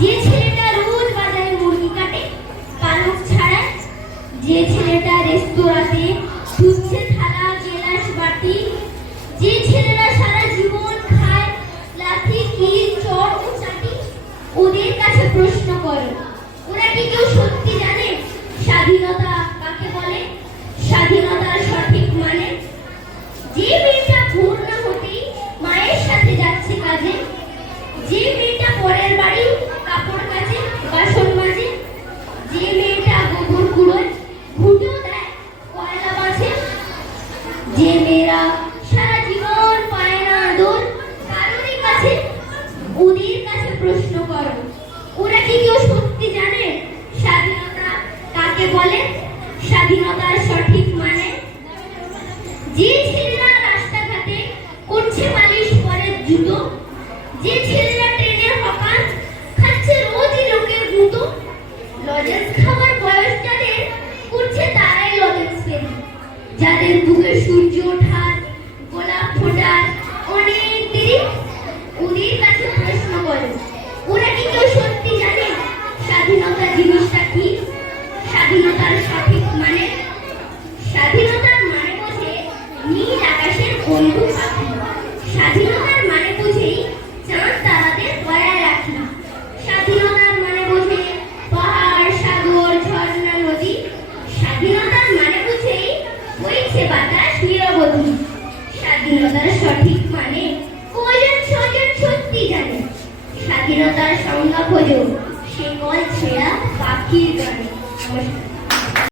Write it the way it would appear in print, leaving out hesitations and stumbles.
যে ছেলেটা রোজ বাজারে মুরগি কাটে, পালক ছাড়ায়, যে ছেলেটা রেস্তোরাঁতে ধুচ্ছে থালা গেলাস বাটি, যে ছেলেরা সারা জীবন খায় লাথি কিল চড় ও চাটি, ওদের কাছে প্রশ্ন করো, ওরা কি কেউ সত্যি জানে স্বাধীনতা কাকে বলে? স্বাধীনতার সঠিক মানে? যে মেয়েটা ভোর না হতেই মায়ের সাথে যাচ্ছে কাজে, যে মেয়েটা পরের বাড়ি কাপড় কাচে বাসন মাজে, যে মেয়েটা গোবর কুড়োয় ঘুঁটেও দেয় কয়লা বাঁচে, যে মেয়েরা সারা জীবন পায় না আদর কারোরই কাছে, ওদের কাছে প্রশ্ন করো, ওরা কি কেউ সত্যি জানে স্বাধীনতা কাকে বলে? স্বাধীনতার সঠিক মানে? যে ছেলেরা রাস্তাঘাটে করছে মালিশ পরের জুতো, যে ছেলেরা ট্রেনের হকার খাচ্ছে রোজই লোকের গুঁতো, লজেন্স খাওয়ার বয়স যাদের করছে তারাই লজেন্স ফেরি, যাদের বুকে সূর্য ওঠার গোলাপ ফোটার অনেক দেরি, ওদের কাছে প্রশ্ন করো, ওরা কি কেউ সত্যি জানে স্বাধীনতা জিনিসটা কি? স্বাধীনতার সঠিক মানে? স্বাধীনতার মানে বোঝে নীল আকাশের বন্ধু পাখি, স্বাধীনতার মানে বোঝেই চাঁদ তারাদের দয়ায় রাখি, স্বাধীনতার মানে বোঝে পাহাড় সাগর ঝর্ণা নদী, স্বাধীনতার মানে বোঝেই বইছে বাতাস নিরবধি। স্বাধীনতার সঠিক মানে কয়জন ছজন সত্যি জানে? স্বাধীনতার সংজ্ঞা খোঁজো সে কল ছেঁড়া পাখির গানে। নমস্কার।